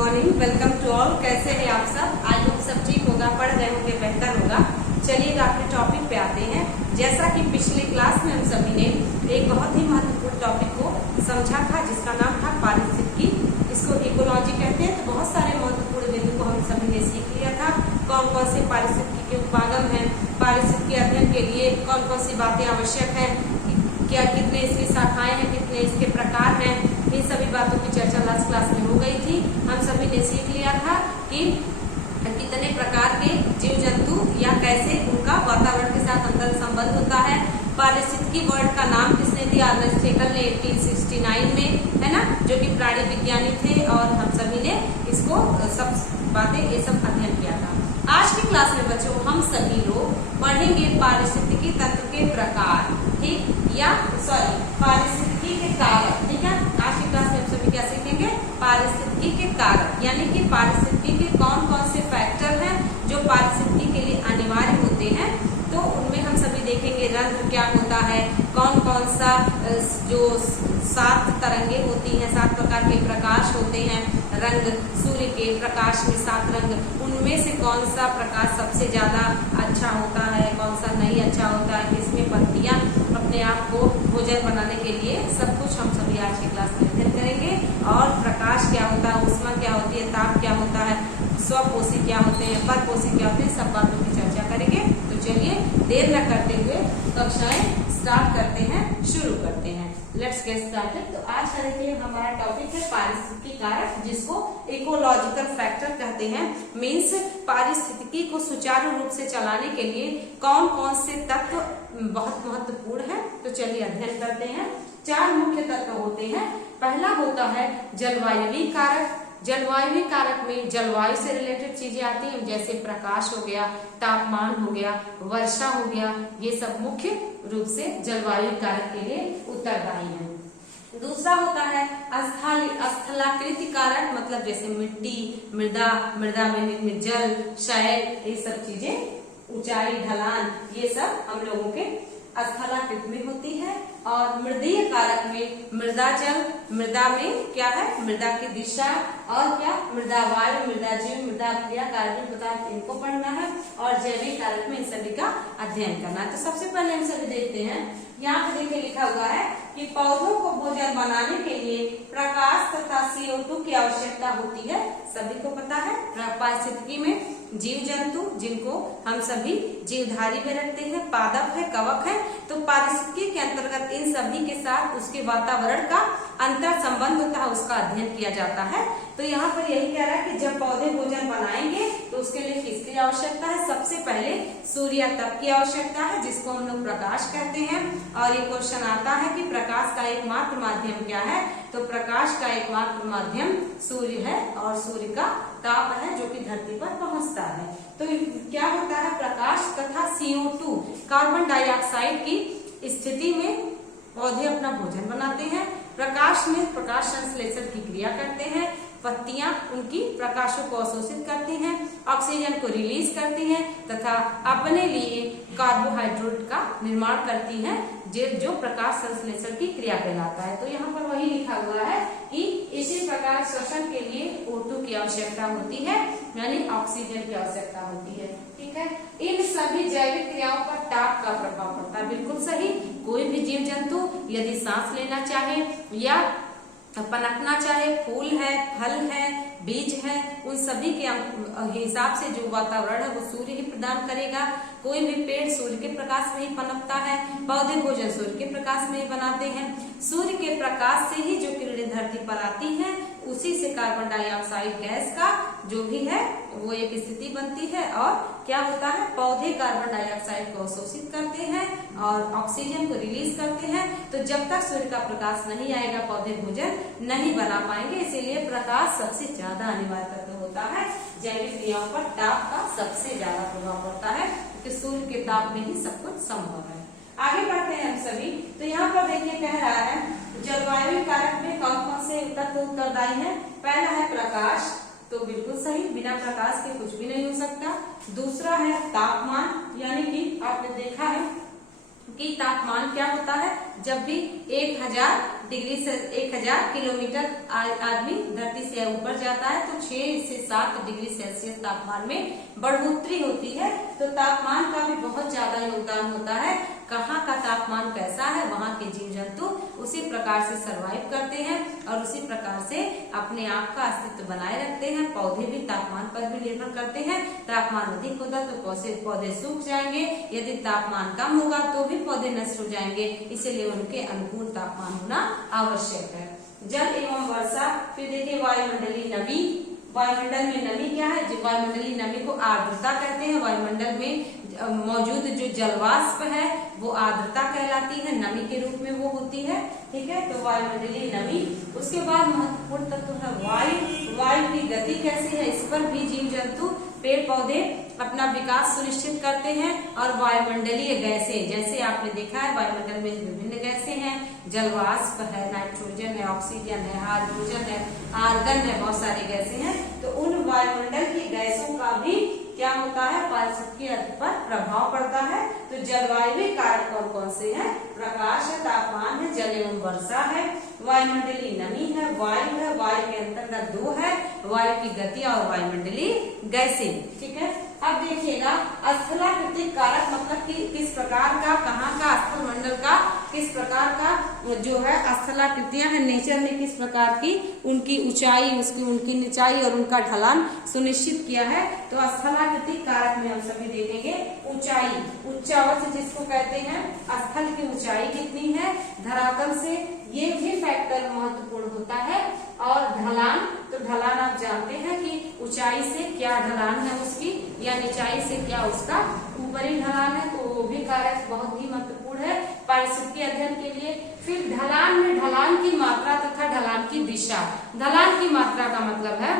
Morning, welcome to all. कैसे हैं आप सब? आज होप सब ठीक होगा, पढ़ रहे होंगे, बेहतर होगा। चलिए अपने टॉपिक पे आते हैं। जैसा कि पिछले क्लास में हम सभी ने एक बहुत ही महत्वपूर्ण टॉपिक को समझा था जिसका नाम था पारिस्थितिकी। इसको इकोलॉजी कहते हैं। तो बहुत सारे महत्वपूर्ण बिंदु को हम सभी ने सीख लिया था। कौन कौन से पारिस्थितिकी के उपागम है, पारिस्थितिकी अध्ययन के लिए कौन कौन सी बातें आवश्यक है, क्या कितने इसकी शाखाएं हैं, कितने इसके प्रकार हैं, इन सभी बातों की चर्चा लास्ट क्लास में हो गई थी। हम सभी ने सीख लिया था कि कितने प्रकार के जीव जंतु या कैसे उनका वातावरण के साथ अंतर संबंध होता है। पारिस्थितिकी वर्ड का नाम किसने दिया? अर्नेस्ट हेकल ने 1869 में, है ना, जो कि प्राणी विज्ञानी थे। और हम सभी ने इसको सब बातें ये सब अध्ययन किया था। आज की क्लास में बच्चों हम सभी लोग पढ़ेंगे पारिस्थितिकी तत्व के प्रकार, ठीक, या पारिस्थितिकी के कारक, ठीक है। आज की क्लास में हम सभी क्या सीखेंगे? पारिस्थितिकी के कारक, यानी कि पारिस्थितिकी के कौन कौन से फैक्टर हैं जो पारिस्थितिकी के लिए अनिवार्य होते हैं। तो उनमें हम सभी देखेंगे रंध्र क्या होता है, कौन कौन सा जो 7 तरंगे होती हैं, 7 प्रकार के प्रकाश होते हैं, रंग, सूर्य के प्रकाश में 7 रंग, उनमें से कौन सा प्रकाश सबसे ज्यादा अच्छा होता है, कौन सा नहीं अच्छा होता है, किसमें पत्तियां अपने आप को भोजन बनाने के लिए, सब कुछ हम सभी आज की क्लास में अध्ययन करेंगे। और प्रकाश क्या होता है, ऊष्मा क्या होती है, ताप क्या होता है, स्वपोषी क्या होते हैं, परपोषी क्या होते हैं, सब बातों की चर्चा करेंगे। तो चलिए देर न करते हुए कक्षाएं स्टार्ट करते हैं, शुरू करते हैं। Let's get started. तो आज का देखिए हमारा टॉपिक है पारिस्थितिकी कारक, जिसको इकोलॉजिकल फैक्टर कहते हैं। मीन्स पारिस्थितिकी को सुचारू रूप से चलाने के लिए कौन कौन से तत्व बहुत महत्वपूर्ण है। तो चलिए अध्ययन करते हैं। 4 मुख्य तत्व होते हैं। पहला होता है जलवायवीय कारक। जलवायु कारक में जलवायु से रिलेटेड चीजें आती हैं, जैसे प्रकाश हो गया, तापमान हो गया, वर्षा हो गया, ये सब मुख्य रूप से जलवायु कारक के लिए उत्तरदायी है। दूसरा होता है स्थलाकृति कारक, मतलब जैसे मिट्टी, मृदा में निर्मित जल, शैल, ये सब चीजें, ऊंचाई, ढलान, ये सब हम लोगों के स्थलाकृत में होती है। और मृदीय कारक में मृदा जल, मृदा में क्या है, मृदा की दिशा, और क्या, मृदा वायु, मृदा जीव, मृदा क्रिया, कार्बनिक पदार्थ, इनको पढ़ना है। और जैविक कारक में इन सभी का अध्ययन करना है। तो सबसे पहले हम सभी देखते हैं, यहाँ पे देखिए लिखा हुआ है कि पौधों को भोजन बनाने के लिए प्रकाश तथा CO2 की आवश्यकता होती है। सभी को पता है पारिस्थितिकी में जीव जंतु, जिनको हम सभी जीवधारी में रखते हैं, पादप है, कवक है, तो पारिस्थितिकी के अंतर्गत इन सभी के साथ उसके वातावरण का अंतर संबंध होता है, उसका अध्ययन किया जाता है। तो यहाँ पर यही कह रहा है कि जब पौधे भोजन बनाएंगे तो उसके लिए किसकी आवश्यकता है? सबसे पहले सूर्य तप की आवश्यकता है, जिसको हम लोग प्रकाश कहते हैं। और ये क्वेश्चन आता है कि प्रकाश का एकमात्र माध्यम क्या है? तो प्रकाश का एकमात्र माध्यम सूर्य है, और सूर्य का ताप है जो कि धरती पर पहुंचता है। तो क्या होता है, प्रकाश तथा CO2 कार्बन डाइऑक्साइड की स्थिति में पौधे अपना भोजन बनाते हैं। प्रकाश में प्रकाश संश्लेषण की क्रिया करते हैं, पत्तियां उनकी प्रकाशों को अवशोषित करती हैं, ऑक्सीजन को रिलीज करती हैं, तथा अपने लिए कार्बोहाइड्रेट का निर्माण करती हैं, जो प्रकाश संश्लेषण की क्रिया कहलाता है। तो यहाँ पर वही लिखा हुआ है कि इसी प्रकार श्वसन के लिए O2 की आवश्यकता होती है, यानी ऑक्सीजन की आवश्यकता होती है, ठीक है। इन सभी जैविक क्रियाओं पर ताप का प्रभाव पड़ता है। बिल्कुल सही। कोई भी जीव जंतु यदि सांस लेना चाहे या पनपना चाहे, फूल है, फल है, बीज है, उन सभी के हिसाब से जो वातावरण है वो सूर्य ही प्रदान करेगा। कोई भी पेड़ सूर्य के प्रकाश में ही पनपता है, पौधे भोजन सूर्य के प्रकाश में ही बनाते हैं। सूर्य के प्रकाश से ही जो किरणें धरती पर आती हैं, उसी से कार्बन डाइऑक्साइड गैस का जो भी है वो एक स्थिति बनती है, और क्या होता है, पौधे कार्बन डाइऑक्साइड को अवशोषित करते हैं और ऑक्सीजन को रिलीज करते हैं। तो जब तक सूर्य का प्रकाश नहीं आएगा पौधे भोजन नहीं बना पाएंगे। इसीलिए प्रकाश सबसे ज्यादा अनिवार्य तत्व होता है। जैविक क्रियाओं पर ताप का सबसे ज्यादा प्रभाव पड़ता है, क्योंकि सूर्य के ताप में ही सब कुछ संभव है। आगे बढ़ते हैं हम सभी। तो यहाँ पर देखिए कह रहा है जलवायु कारक में कौन कौन से तत्व उत्तरदायी है। पहला है प्रकाश, तो बिल्कुल सही, बिना प्रकाश के कुछ भी नहीं हो सकता। दूसरा है तापमान, यानी कि आपने देखा है कि तापमान क्या होता है, जब भी 1000 डिग्री से 1000 किलोमीटर आदमी धरती से ऊपर जाता है तो 6 से 7 डिग्री सेल्सियस तापमान में बढ़ोतरी होती है। तो तापमान का भी बहुत ज्यादा योगदान होता है। कहाँ का तापमान कैसा है वहाँ के जीव जंतु उसी प्रकार से सरवाइव करते हैं और उसी प्रकार से अपने आप का अस्तित्व बनाए रखते हैं। पौधे भी तापमान पर भी निर्भर करते हैं। तापमान अधिक होगा तो पौधे सूख जाएंगे, यदि तापमान कम होगा तो भी पौधे नष्ट हो जाएंगे। इसीलिए उनके अनुकूल तापमान होना आवश्यक है। जल एवं वर्षा, फिर देखिए वायुमंडलीय नमी। वायुमंडल में नमी क्या है? वायुमंडलीय नमी को आर्द्रता कहते हैं। वायुमंडल में मौजूद जो जलवाष्प है वो आर्द्रता कहलाती है, नमी के रूप में वो होती है। ठीक है, तो वायुमंडलीय नमी। उसके बाद महत्वपूर्ण तत्व है वायु। वायु की गति कैसी है, इस पर भी जीव जंतु पेड़ पौधे अपना विकास सुनिश्चित करते हैं। और वायुमंडलीय गैसें, जैसे आपने देखा है वायुमंडल में विभिन्न गैसें हैं, जलवाष्प है, नाइट्रोजन है, ऑक्सीजन है, हाइड्रोजन है, आर्गन है, बहुत सारी गैसें हैं। तो उन वायुमंडल की गैसों का भी क्या होता है, पारिस्थितिकी पर प्रभाव पड़ता है। तो जलवायु कारक कौन कौन से हैं? प्रकाश है, तापमान है, जल एवं वर्षा है, वायुमंडलीय नमी है, वायु है, वायु के अंतर्गत 2 है, वायु की गति और वायुमंडलीय गैसें। ठीक है, अब देखिएगा स्थलाकृतिक कारक मतलब कि किस प्रकार का, कहाँ का, स्थल मंडल का किस प्रकार का जो है स्थलाकृतियां हैं, नेचर ने किस प्रकार की उनकी ऊंचाई, उनकी निचाई और उनका ढलान सुनिश्चित किया है। तो स्थलाकृतिक कारक में हम सभी देखेंगे ऊंचाई, उच्चावच जिसको कहते हैं, स्थल की ऊंचाई कितनी है धरातल से, ये भी फैक्टर महत्वपूर्ण होता है। और ढलान, तो ढलान आप जानते हैं कि ऊंचाई से क्या ढलान है उसकी, या निचाई से क्या उसका ऊपरी ढलान है, तो वो भी कारक बहुत ही महत्वपूर्ण है पारिस्थितिकी अध्ययन के लिए। फिर ढलान में ढलान की मात्रा तथा ढलान की दिशा। ढलान की मात्रा का मतलब है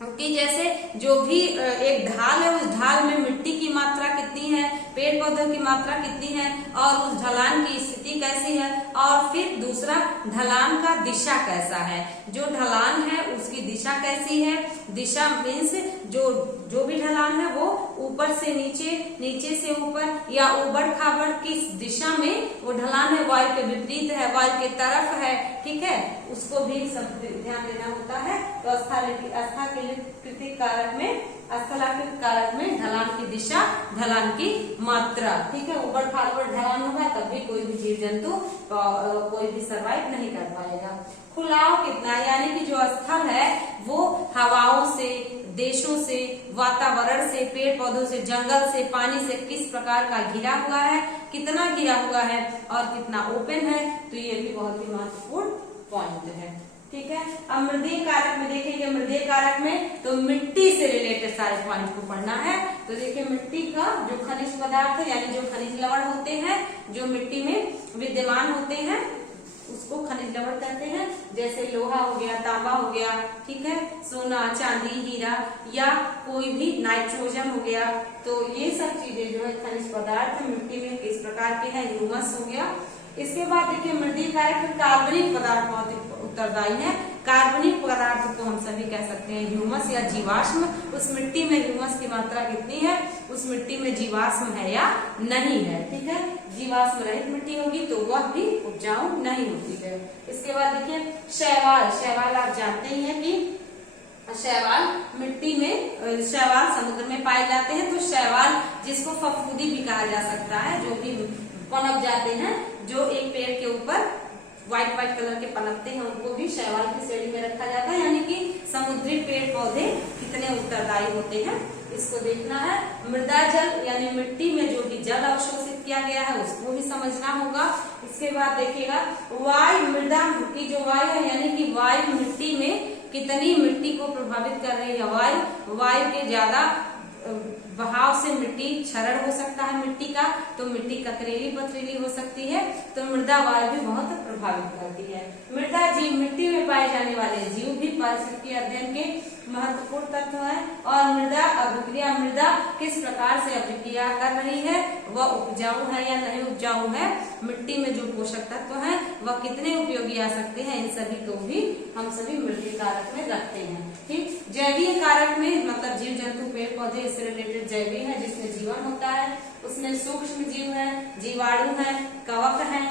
कि जैसे जो भी एक ढाल है, उस ढाल में मिट्टी की मात्रा कितनी है, पेड़ पौधों की मात्रा कितनी है और उस ढलान की स्थिति कैसी है। और फिर दूसरा, ढलान का दिशा कैसा है, जो ढलान है उसकी दिशा कैसी है। दिशा मीन्स जो भी ढलान है वो ऊपर से नीचे, नीचे से ऊपर या ऊबड़ खाबड़ किस दिशा में वो ढलान है, वायु के विपरीत है, वायु के तरफ है। ठीक है, उसको भी सब ध्यान देना होता है। तो स्थलाकृतिक कारक में ढलान की दिशा, ढलान की मात्रा। ठीक है, ऊबड़ खाबड़ ढलान होगा तब भी कोई भी जीव जंतु कोई भी सरवाइव नहीं कर पाएगा। खुलाव कितना, यानी कि जो स्थल है वो हवाओं से, देशों से, वातावरण से, पेड़ पौधों से, जंगल से, पानी से किस प्रकार का घिरा हुआ है, कितना घिरा हुआ है और कितना ओपन है। तो ये भी बहुत ही महत्वपूर्ण पॉइंट है। ठीक है, अब मृदीय कारक में देखेंगे। मृदीय कारक में तो मिट्टी से रिलेटेड सारे पॉइंट को पढ़ना है। तो देखिए मिट्टी का जो खनिज पदार्थ है, यानी जो खनिज लवण होते हैं जो मिट्टी में विद्यमान होते हैं उसको खनिज लवण कहते हैं। जैसे लोहा हो गया, तांबा हो गया, ठीक है, सोना, चांदी, हीरा या कोई भी नाइट्रोजन हो गया। तो ये सब चीजें जो है खनिज पदार्थ मिट्टी में किस प्रकार के हैं, ह्यूमस हो गया। इसके बाद देखिए मृदीय कारक कार्बनिक पदार्थ बहुत उत्तरदायी है। कार्बनिक पदार्थ को हम सभी कह सकते हैं ह्यूमस या जीवाश्म। उस मिट्टी में ह्यूमस की मात्रा कितनी है, उस मिट्टी में जीवाश्म है या नहीं है। ठीक है, जीवाश्म रहित मिट्टी होगी तो वह भी उपजाऊ नहीं होती है। इसके बाद देखिए शैवाल। शैवाल आप जानते ही हैं कि शैवाल मिट्टी में, शैवाल समुद्र में पाए जाते हैं। तो शैवाल जिसको फफूंदी भी कहा जा सकता है, जो भी पनप जाते हैं, जो एक पेड़ के ऊपर व्हाइट कलर के पनपते हैं, उनको भी शैवाल की श्रेणी में रखा जाता है। यानी कि समुद्री पेड़ पौधे कितने उत्तरदायी होते हैं इसको देखना है। मृदा जल, यानी मिट्टी में जो भी जल अवशोषित किया गया है उसको भी समझना होगा। इसके बाद देखिएगा वायु, मृदा की जो वायु है, यानी कि वायु मिट्टी में कितनी मिट्टी को प्रभावित कर रही है। वायु के ज्यादा बहाव से मिट्टी क्षरण हो सकता है मिट्टी का, तो मिट्टी कतरीली पथरीली हो सकती है। तो मृदा वायु भी बहुत प्रभावित करती है। मृदा जीव, मिट्टी में पाए जाने वाले जीव भी पारिस्थितिकी अध्ययन के महत्वपूर्ण तत्व है। और मृदा अभिक्रिया, मृदा किस प्रकार से अभिक्रिया कर रही है, वह उपजाऊ है या नहीं उपजाऊ है, मिट्टी में जो पोषक तत्व है वह कितने उपयोगी आ सकते हैं, इन सभी को भी हम सभी मृदीय कारक में रखते हैं। ठीक, जैवीय कारक में मतलब जीव जंतु पेड़ पौधे इससे रिलेटेड जैवीय है जिसमें जीवन होता है। उसमें सूक्ष्म जीव है, जीवाणु है, कवक है।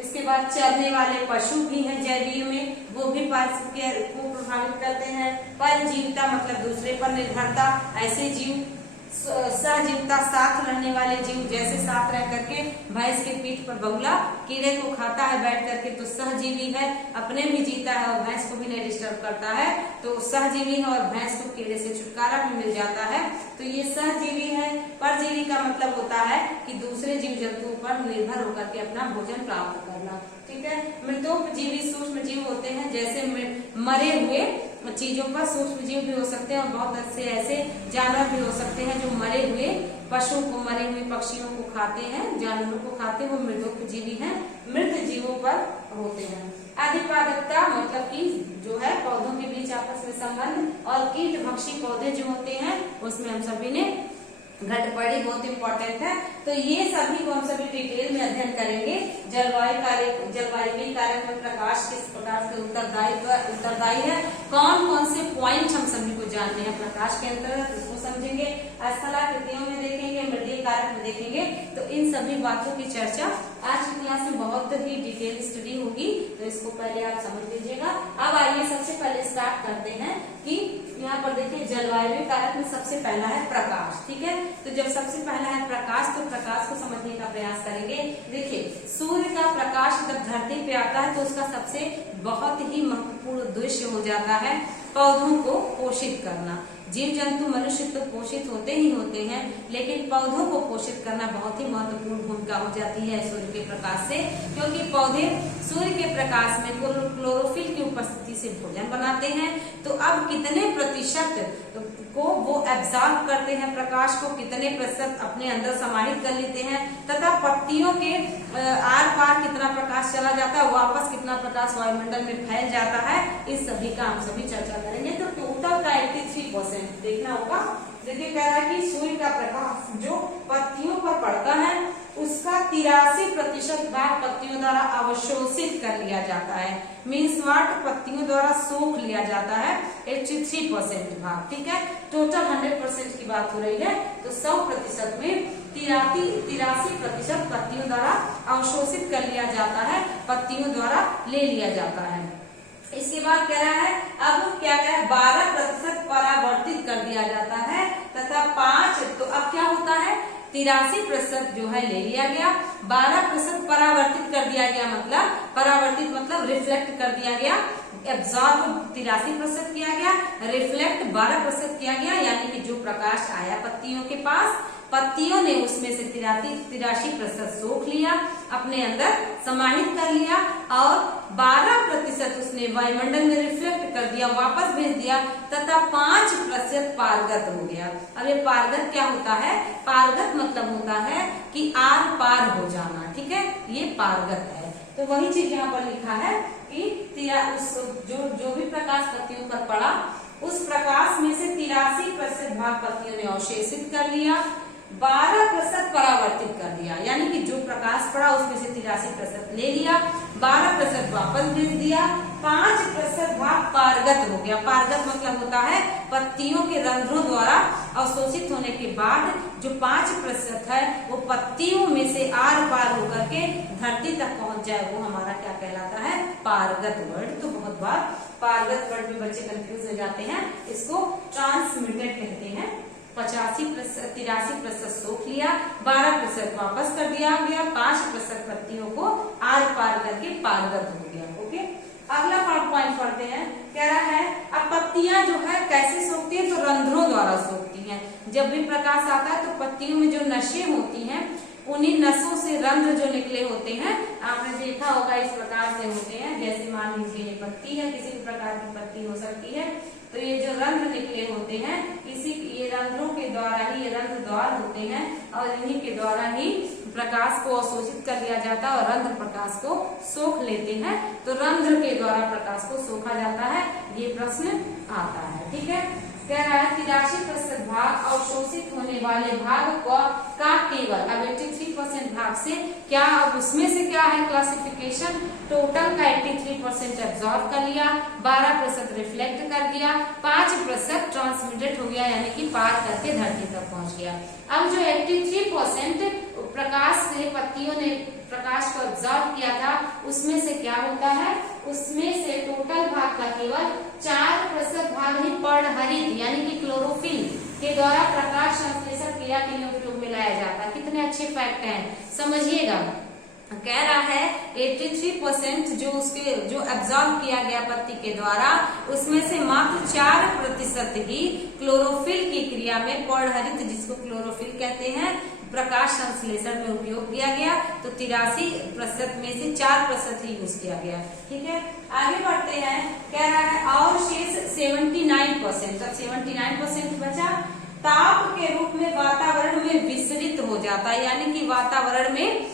इसके बाद चरने वाले पशु भी हैं जैवीय में, वो भी पारिस्थितिकी को प्रभावित करते हैं। परजीविता मतलब दूसरे पर निर्भरता, ऐसे जीव। सहजीविता साथ रहने वाले जीव, जैसे साथ रह करके भैंस के पीठ पर बगुला कीड़े को खाता है बैठ करके, तो सहजीवी है, अपने भी जीता है और भैंस को भी नहीं डिस्टर्ब करता है, तो सहजीवी है और भैंस को कीड़े से छुटकारा भी मिल जाता है, तो ये सहजीवी है। परजीवी का मतलब होता है कि दूसरे जीव जंतुओं पर निर्भर होकर के अपना भोजन प्राप्त करना, ठीक है। मृतोपजीवी सूक्ष्म जीव होते हैं, जैसे मरे हुए चीजों पर सूक्ष्म जीव भी हो सकते हैं और बहुत से ऐसे जानवर भी हो सकते हैं जो मरे हुए पशुओं को, मरे हुए पक्षियों को खाते हैं, जानवरों को खाते हैं, वो मृतोपजीवी हैं, मृत जीवों पर होते हैं। अधिपादकता मतलब कि जो है पौधों के बीच आपस में संबंध, और कीट भक्षी पौधे जो होते हैं उसमें हम सभी ने घटपड़ी बहुत इंपॉर्टेंट है, तो ये सभी को हम सभी डिटेल में अध्ययन करेंगे। जलवायु कारक में प्रकाश किस प्रकार से उत्तरदायी है, कौन कौन से पॉइंट हम सभी को जानने हैं प्रकाश के अंतर्गत, उसको समझेंगे। स्थलाकृतियों में देखेंगे, मृदीय कारक में देखेंगे, तो इन सभी बातों की चर्चा आज की क्लास में बहुत ही डिटेल स्टडी होगी, तो इसको पहले आप समझ लीजिएगा। अब आइए सबसे पहले स्टार्ट करते हैं कि यहाँ पर देखिए जलवायु कारक में सबसे पहला है प्रकाश, ठीक है। तो जब सबसे पहला है प्रकाश, तो प्रकाश को समझने का प्रयास करेंगे। देखिए सूर्य का प्रकाश जब धरती पे आता है तो उसका सबसे बहुत ही महत्वपूर्ण उद्देश्य हो जाता है पौधों को पोषित करना। जीव जंतु मनुष्य तो पोषित होते ही होते हैं, लेकिन पौधों को पोषित करना बहुत ही महत्वपूर्ण भूमिका हो जाती है सूर्य के प्रकाश से, क्योंकि पौधे सूर्य के प्रकाश में क्लोरोफिल की उपस्थिति से भोजन बनाते हैं। तो अब कितने प्रतिशत को वो एब्जॉर्ब करते हैं प्रकाश को, कितने प्रतिशत अपने अंदर समाहित कर लेते हैं, तथा पत्तियों के आर पार कितना प्रकाश चला जाता है, वापस कितना प्रकाश वायुमंडल में फैल जाता है, इस सभी का हम सभी चर्चा करेंगे। तो टोटल का 83% देखना होगा। देखिए कह रहा है कि सूर्य का प्रकाश जो पत्तियों पर पड़ता है उसका 83% भाग पत्तियों द्वारा अवशोषित कर लिया जाता है। मीन्स वाट पत्तियों द्वारा सोख लिया जाता है 83% भाग, ठीक है। टोटल 100% की बात हो रही है, तो 100% में 83% पत्तियों द्वारा अवशोषित कर लिया जाता है, पत्तियों द्वारा ले लिया जाता है। इसके बाद कह रहा है अब क्या कह रहा है 12% परावर्तित कर दिया जाता है, तथा 5 तो अब क्या होता है 83% जो है ले लिया गया, 12% परावर्तित कर दिया गया, मतलब परावर्तित मतलब रिफ्लेक्ट कर दिया गया, एब्जॉर्ब 83% किया गया, रिफ्लेक्ट 12% किया गया, यानी कि जो प्रकाश आया पत्तियों के पास, पत्तियों ने उसमें से 83% सोख लिया, अपने अंदर समाहित कर लिया, और 12% उसने वायुमंडल में रिफ्लेक्ट कर दिया, वापस भेज दिया, तथा 5% पारगत हो गया। अब ये पारगत क्या होता है, पारगत मतलब होता है कि आर पार हो जाना, ठीक है, ये पारगत है। तो वही चीज यहाँ पर लिखा है कि जो भी प्रकाश पत्तियों पर पड़ा उस प्रकाश में से 83% भाग पत्तियों ने अवशोषित कर लिया, 12% परावर्तित कर दिया, यानी कि जो प्रकाश पड़ा उसमें से 83% ले लिया, 12% वापस भेज दिया, 5% भाग पारगत हो गया। पारगत मतलब होता है पत्तियों के रंध्रों द्वारा अवशोषित होने के बाद जो 5% है वो पत्तियों में से आर पार होकर के धरती तक पहुंच जाए, वो हमारा क्या कहलाता है, पारगत वर्ड। तो बहुत बार पारगत वर्ड में बच्चे कंफ्यूज हो जाते हैं, इसको ट्रांसमिटेड कहते हैं। 83% सोख लिया, 12% वापस कर दिया गया, 5% पत्तियों को आर पार करके पारगत हो गया। ओके, अगला पॉइंट पढ़ते हैं। कह रहा है अब पत्तियां जो है कैसे सोखती है, तो रंध्रों द्वारा सोखती हैं। जब भी प्रकाश आता है तो पत्तियों में जो नसें होती हैं, उन्हीं नसों से रंध्र जो निकले होते हैं, आपने देखा होगा इस प्रकार से होते हैं। जैसे मान लीजिए ये पत्ती है, किसी भी प्रकार की पत्ती हो सकती है, तो ये जो रंध्र निकले होते हैं, ये रंध्रों के द्वारा ही, ये रंध्र द्वार होते हैं, और इन्हीं के द्वारा ही प्रकाश को अवशोषित कर लिया जाता है और रंध्र प्रकाश को सोख लेते हैं। तो रंध्र के द्वारा प्रकाश को सोखा जाता है, ये प्रश्न आता है, ठीक है। कह रहा है 83% भाग अवशोषित होने वाले भाग का केवल, अब 83% भाग से क्या, अब उसमें से क्या है क्लासिफिकेशन, टोटल का 83% एब्जॉर्ब कर लिया, 12% रिफ्लेक्ट कर दिया, 5% ट्रांसमिटेड हो गया, यानी कि पार करके धरती तक पहुंच गया। अब जो 83% प्रकाश से पत्तियों ने प्रकाश को ऑब्जॉर्व किया था, उसमें से क्या होता है, उसमें से टोटल भाग का केवल 4% भाग ही पर्णहरित यानी कि क्लोरोफिल के द्वारा प्रकाश संश्लेषण क्रिया के लिए उपयोग में लाया जाता है। कितने अच्छे फैक्ट हैं, समझिएगा। कह रहा है 83% जो एब्जॉर्ब किया गया पत्ती के द्वारा, उसमें से मात्र 4% ही क्लोरोफिल की क्रिया में पर्णहरित, जिसको क्लोरोफिल कहते हैं, प्रकाश संश्लेषण में उपयोग किया गया। तो 83% में से 4% ही यूज किया गया। ठीक है, आगे बढ़ते हैं। कह रहा है और शेष 79%, अब 79% बचा, ताप के रूप में वातावरण में विसरित हो जाता है, यानी कि वातावरण में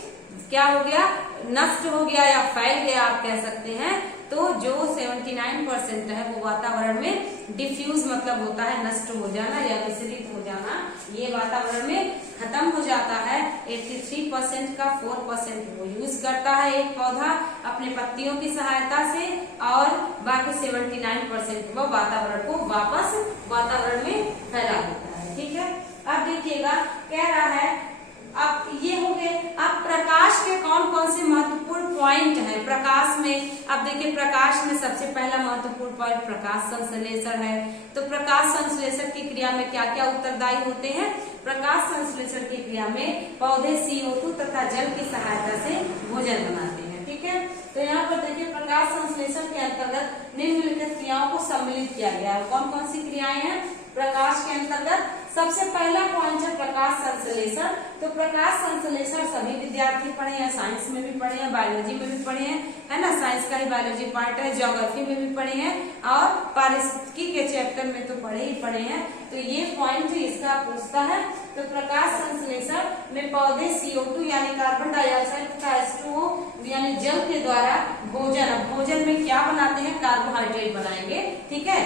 क्या हो गया, नष्ट हो गया या फैल गया आप कह सकते हैं। तो जो 79% है वो वातावरण में डिफ्यूज मतलब होता है नष्ट हो जाना या विसरित हो जाना, ये वातावरण में खत्म हो जाता है। 83% का 4% वो यूज करता है एक पौधा अपने पत्तियों की सहायता से, और बाकी 79% वो वातावरण को वापस वातावरण में फैला देता है। ठीक है, अब देखिएगा, कह रहा है अब ये हो गए। अब प्रकाश के कौन कौन से महत्वपूर्ण पॉइंट हैं प्रकाश में। अब देखिए, प्रकाश में सबसे पहला महत्वपूर्ण पॉइंट प्रकाश संश्लेषण है। तो प्रकाश संश्लेषण की क्रिया में क्या क्या उत्तरदायी होते हैं। प्रकाश संश्लेषण की क्रिया में पौधे CO2 तथा जल की सहायता से भोजन बनाते हैं। ठीक है, तो यहाँ पर देखिए प्रकाश संश्लेषण के अंतर्गत निम्नलिखित क्रियाओं को सम्मिलित किया गया है। कौन कौन सी क्रियाएं हैं प्रकाश के अंतर्गत। सबसे पहला पॉइंट है प्रकाश संश्लेषण। तो प्रकाश संश्लेषण सभी विद्यार्थी पढ़े हैं, साइंस में भी पढ़े हैं, बायोलॉजी में भी पढ़े हैं, है ना, साइंस का ही बायोलॉजी पार्ट है, ज्योग्राफी में भी पढ़े हैं, और पारिस्थितिकी के चैप्टर में तो पढ़े हैं। तो ये पॉइंट इसका पूछता है। तो प्रकाश संश्लेषण में पौधे CO2 यानी कार्बन डाइऑक्साइड तथा H2O यानी जल के द्वारा भोजन में क्या बनाते हैं, कार्बोहाइड्रेट बनाएंगे। ठीक है,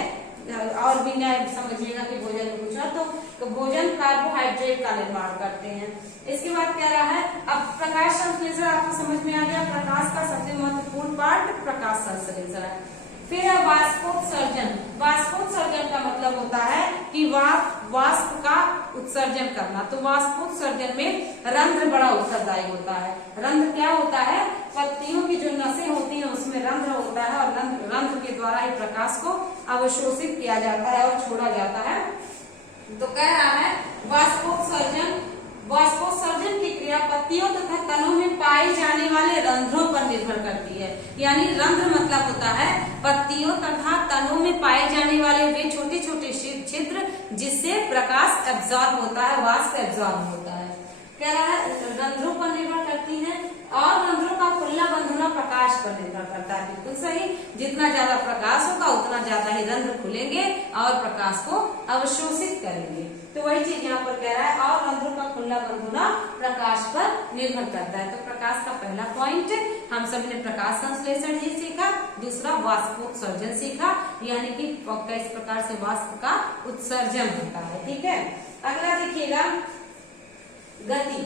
और भी नया समझिएगा कि भोजन में पूछा तो भोजन कार्बोहाइड्रेट का निर्माण करते हैं। इसके बाद कह रहा है, अब प्रकाश संश्लेषण आपको समझ में आ गया। प्रकाश का सबसे महत्वपूर्ण पार्ट प्रकाश संश्लेषण है। फिर है वाष्पोत्सर्जन। वाष्पोत्सर्जन का मतलब होता है कि वाष्प का उत्सर्जन करना। तो वाष्पोत्सर्जन में रंध्र बड़ा उत्तरदायी होता है। रंध्र क्या होता है, पत्तियों की जो नसें होती हैं उसमें रंध्र होता है, और रंध्र के द्वारा ही प्रकाश को अवशोषित किया जाता है और छोड़ा जाता है। तो कह रहा है वाष्पोत्सर्जन की क्रिया पत्तियों तथा तनों में पाए जाने वाले रंध्रों पर निर्भर करती है। यानी रंध्र मतलब होता है पत्तियों तथा तनों में पाए जाने वाले वे छोटे छोटे छिद्र जिससे प्रकाश एब्जॉर्ब होता है, वाष्प एब्जॉर्ब होता है। कह रहा है रंध्रों पर निर्भर करती है, और रंध्रों का खुलना बंद होना प्रकाश पर निर्भर करता है। बिल्कुल सही, जितना ज्यादा प्रकाश होगा उतना ज्यादा ही रंध्र खुलेंगे और प्रकाश को अवशोषित करेंगे। तो वही चीज यहाँ पर कह रहा है, और रंध्रों का खुलना बंद होना प्रकाश पर निर्भर करता है। तो प्रकाश का पहला पॉइंट हम सब ने प्रकाश संश्लेषण ही सीखा। दूसरा वाष्पोत्सर्जन सीखा, यानी कि किस प्रकार से वाष्प का उत्सर्जन होता है। ठीक है, अगला देखिएगा गति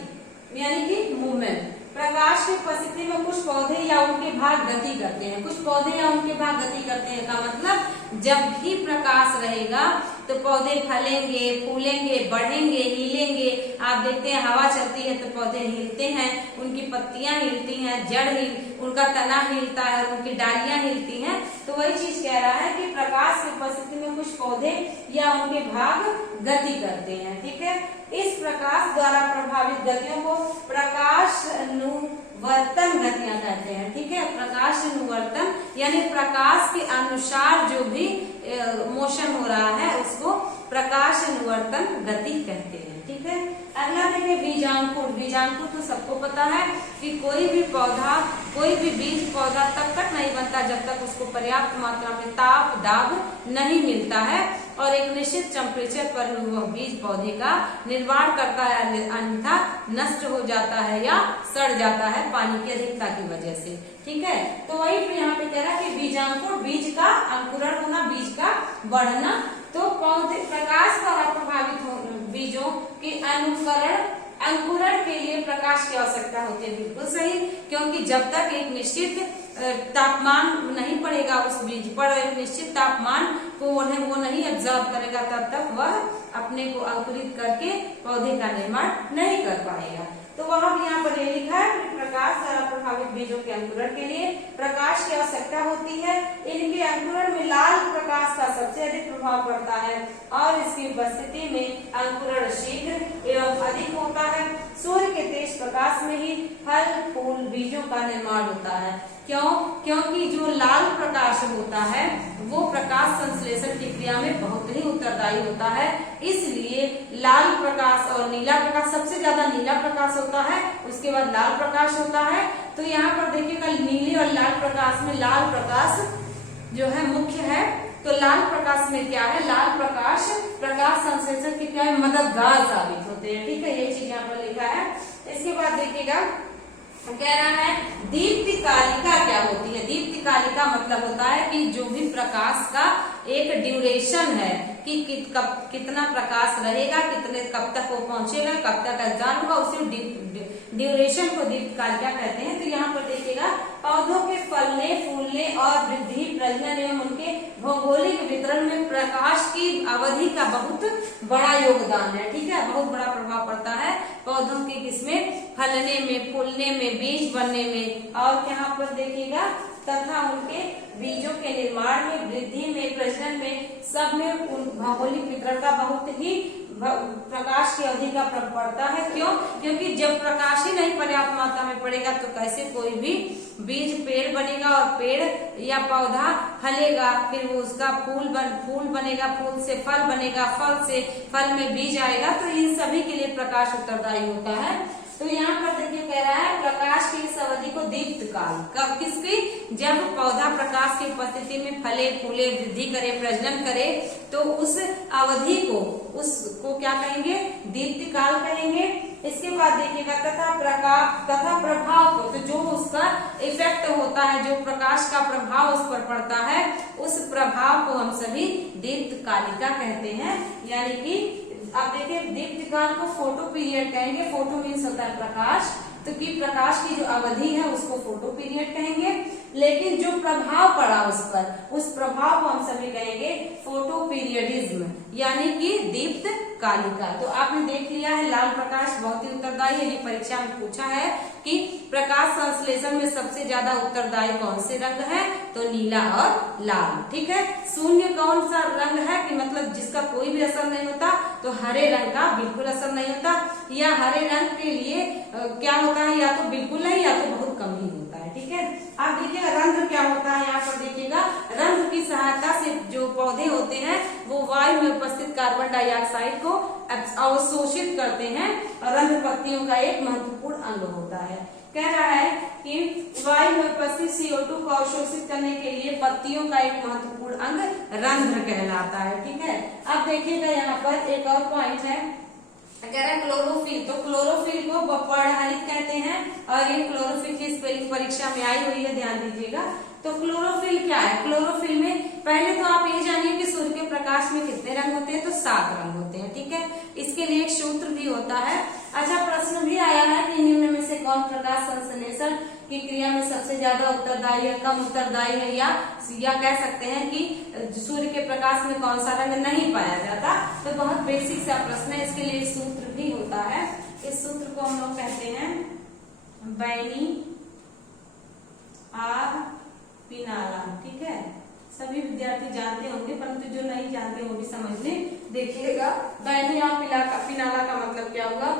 यानी कि मूवमेंट। प्रकाश की उपस्थिति में कुछ पौधे या उनके भाग गति करते हैं। कुछ पौधे या उनके भाग गति करते हैं का मतलब जब भी प्रकाश रहेगा तो पौधे फलेंगे, फूलेंगे, बढ़ेंगे, हिलेंगे। आप देखते हैं हवा चलती है तो पौधे हिलते हैं, उनकी पत्तियां हिलती हैं, उनका तना हिलता है, उनकी डालियां हिलती हैं। तो वही चीज कह रहा है कि प्रकाश की उपस्थिति में कुछ पौधे या उनके भाग गति करते हैं। ठीक है, इस प्रकाश द्वारा प्रभावित गतियों को प्रकाश अनुवर्तन गतियां कहते हैं। ठीक है, प्रकाश अनुवर्तन यानी प्रकाश के अनुसार जो भी मोशन हो रहा है उसको प्रकाश अनुवर्तन गति कहते हैं। ठीक है, अगला देखिए बीजांकुर। बीजांकुर तो सबको पता है कि कोई भी बीज पौधा तब तक नहीं बनता जब तक उसको पर्याप्त मात्रा में ताप दाब नहीं मिलता है, और एक निश्चित टेम्परेचर पर वह बीज पौधे का निर्माण करता है, अन्यथा नष्ट हो जाता है या सड़ जाता है पानी की अधिकता की वजह से। ठीक है, तो वही पे यहाँ पे कह रहा है कि बीजांकुर बीज का अंकुरण होना, बीज का बढ़ना। तो पौधे प्रकाश द्वारा प्रभावित बीजों के अंकुरण के लिए प्रकाश की आवश्यकता होती है। बिल्कुल सही, क्योंकि जब तक एक निश्चित तापमान नहीं पड़ेगा उस बीज पर, एक निश्चित तापमान को वो नहीं एब्जॉर्ब करेगा, तब तक वह अपने को अंकुरित करके पौधे का निर्माण नहीं कर पाएगा। तो वहां भी यहाँ पर ये लिखा है कि प्रकाश द्वारा प्रभावित बीजों के अंकुरण के लिए प्रकाश की आवश्यकता होती है। इनके अंकुरण में लाल प्रकाश का सबसे अधिक प्रभाव पड़ता है और इसकी उपस्थिति में अंकुरण शीघ्र एवं अधिक होता है। सूर्य के तेज प्रकाश में ही फल फूल बीजों का निर्माण होता है। क्यों? क्योंकि जो लाल प्रकाश होता है वो प्रकाश संश्लेषण की क्रिया में बहुत ही उत्तरदायी होता है, इसलिए लाल प्रकाश और नीला प्रकाश, सबसे ज्यादा नीला प्रकाश होता है, उसके बाद लाल प्रकाश होता है। तो यहाँ पर देखिएगा नीले और लाल प्रकाश में लाल प्रकाश जो है मुख्य है। तो लाल प्रकाश में क्या है? लाल प्रकाश प्रकाश संश्लेषण की क्रिया में मददगार साबित होते हैं। ठीक है, ये चीज यहाँ पर लिखा है। इसके बाद देखिएगा कह रहा है दीप्तिकालिका क्या होती है। दीप्तिकालिका मतलब होता है कि जो भी प्रकाश का एक ड्यूरेशन है कि कितना प्रकाश रहेगा, कितने कब तक वो पहुंचेगा, कब तक अज्ञान होगा, उसी ड्यूरेशन को दीप्तिकालिका कहते हैं। तो यहाँ पर देखिएगा पौधों के फलने फूलने और वृद्धि प्रजनन एवं उनके भौगोलिक वितरण में प्रकाश की अवधि का बहुत बड़ा योगदान है। ठीक है, बहुत बड़ा प्रभाव पड़ता है पौधों के किसमें? फलने में, फूलने में, बीज बनने में, और यहाँ पर देखिएगा तथा उनके बीजों के निर्माण में, वृद्धि में, प्रजनन में, सब में भौगोलिक वितरण का बहुत ही प्रकाश की अवधि का प्रभाव पड़ता है। क्यों? क्योंकि जब प्रकाश ही नहीं पर्याप्त मात्रा में पड़ेगा तो कैसे कोई भी बीज पेड़ बनेगा और पेड़ या पौधा फलेगा, फिर वो उसका फूल बनेगा, फूल से फल बनेगा, फल से फल में बीज आएगा। तो इन सभी के लिए प्रकाश उत्तरदायी होता है। तो यहाँ पर देखिए कह रहा है प्रकाश की इस अवधि को दीप्त काल, कब किसकी? जब पौधा प्रकाश की उपस्थिति में फले फूले, वृद्धि करे, प्रजनन करे, तो उस अवधि को, उसको क्या कहेंगे? दीप्त काल कहेंगे। इसके बाद देखिएगा तथा प्रभाव को, तो जो उसका इफेक्ट होता है, जो प्रकाश का प्रभाव उस पर पड़ता है, उस प्रभाव को हम सभी दीप्त कालिका कहते हैं। यानी कि आप देखिए दीप्तिकाल को फोटो पीरियड कहेंगे। फोटो मीन्स होता है प्रकाश, तो कि प्रकाश की जो अवधि है उसको फोटो पीरियड कहेंगे। लेकिन जो प्रभाव पड़ा उस पर, उस प्रभाव को हम सभी कहेंगे फोटो पीरियडिज्म, यानी कि दीप्त कालिका। तो आपने देख लिया है लाल प्रकाश बहुत ही उत्तरदायी है। ये परीक्षा में पूछा है कि प्रकाश संश्लेषण में सबसे ज्यादा उत्तरदायी कौन से रंग है? तो नीला और लाल। ठीक है, शून्य कौन सा रंग है कि मतलब जिसका कोई भी असर नहीं होता? तो हरे रंग का बिल्कुल असर नहीं होता, या हरे रंग के लिए क्या होता है? या तो बिल्कुल नहीं या तो बहुत कम ही होता है। ठीक है, आप देखिएगा रंध्र क्या होता है। यहाँ पर देखिएगा रंध्र की सहायता से जो पौधे होते हैं वो वायु में उपस्थित कार्बन डाइऑक्साइड को अवशोषित करते हैं, और रंध्र पत्तियों का एक महत्वपूर्ण अंग होता है। कह रहा है कि वायु में उपस्थित CO2 को अवशोषित करने के लिए पत्तियों का एक महत्वपूर्ण अंग रंध्र कहलाता है। ठीक है, अब देखिएगा यहाँ पर एक और पॉइंट है, कह रहा है क्लोरोफिल। तो क्लोरोफिल को पर्णहरित कहते हैं, और ये क्लोरोफिल की स्पेलिंग परीक्षा में आई हुई है, ध्यान दीजिएगा। तो क्लोरोफिल क्या है? क्लोरोफिल में पहले तो आप ये जानिए कि सूर्य के प्रकाश में कितने रंग होते हैं? तो 7 रंग होते हैं। ठीक है, इसके लिए एक सूत्र भी होता है। अच्छा, प्रश्न भी आया है कि निम्न में से कौन प्रकाश संश्लेषण की क्रिया में सबसे ज्यादा उत्तरदायी है, कम उत्तरदायी है, या कह सकते हैं कि सूर्य के प्रकाश में कौन सा रंग नहीं पाया जाता? तो बहुत बेसिक सा प्रश्न है, इसके लिए सूत्र भी होता है। इस सूत्र को हम लोग कहते हैं बैनी आग पिनाला। ठीक है, सभी विद्यार्थी जानते होंगे, परंतु जो नहीं जानते वो भी समझ लें। देखिएगा बैनी आग पिनाला का मतलब क्या होगा?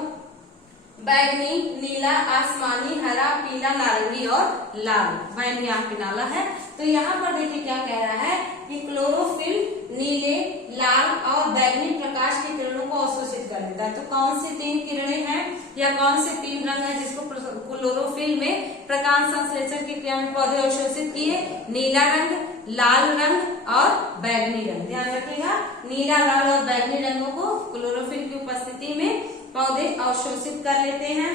बैगनी, नीला, आसमानी, हरा, पीला, नारंगी और लाल बैगनी आग पिनाला है। तो यहाँ पर देखिए क्या कह रहा है कि क्लोरोफिल नीले, लाल और बैगनी प्रकाश की किरणों को अवशोषित कर देता है। तो कौन सी 3 किरणें हैं या कौन से 3 रंग हैं जिसको क्लोरोफिल में प्रकाश संश्लेषण की क्रिया में पौधे अवशोषित किए? नीला रंग, लाल रंग और बैगनी रंग। ध्यान रखिएगा, नीला, लाल और बैगनी रंगों को क्लोरोफिल की उपस्थिति में पौधे अवशोषित कर लेते हैं।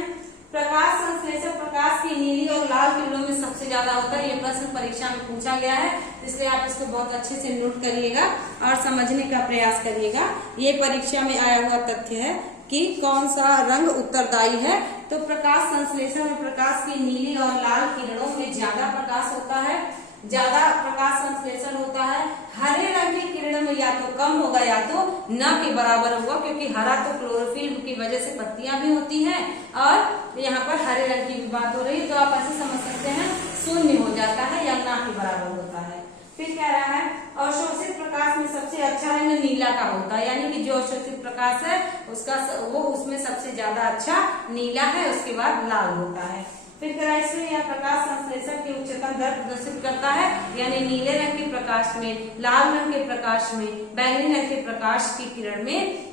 प्रकाश संश्लेषण प्रकाश की नीली और लाल किरणों में सबसे ज्यादा होता है। ये प्रश्न परीक्षा में पूछा गया है, इसलिए आप इसको बहुत अच्छे से नोट करिएगा और समझने का प्रयास करिएगा। ये परीक्षा में आया हुआ तथ्य है कि कौन सा रंग उत्तरदायी है। तो प्रकाश संश्लेषण में प्रकाश की नीली और लाल किरणों में ज्यादा प्रकाश होता है, ज्यादा प्रकाश संश्लेषण होता है। हरे रंग की किरणों में या तो कम होगा या तो न के बराबर होगा, क्योंकि हरा तो क्लोरोफिल की वजह से पत्तियां भी होती हैं और यहाँ पर हरे रंग की भी बात हो रही है, तो आप ऐसे समझ सकते हैं शून्य हो जाता है या ना के बराबर होता है। फिर कह रहा है अवशोषित प्रकाश में सबसे अच्छा रंग नीला का होता है, यानी कि जो अवशोषित प्रकाश है उसका वो उसमें सबसे ज्यादा अच्छा नीला है, उसके बाद लाल होता है। फिर कह रहा है इसमें यह प्रकाश संश्लेषण की उच्चतम दर प्रदर्शित करता है, यानी नीले रंग के प्रकाश में, लाल रंग के प्रकाश में, बैंगनी रंग के प्रकाश की किरण में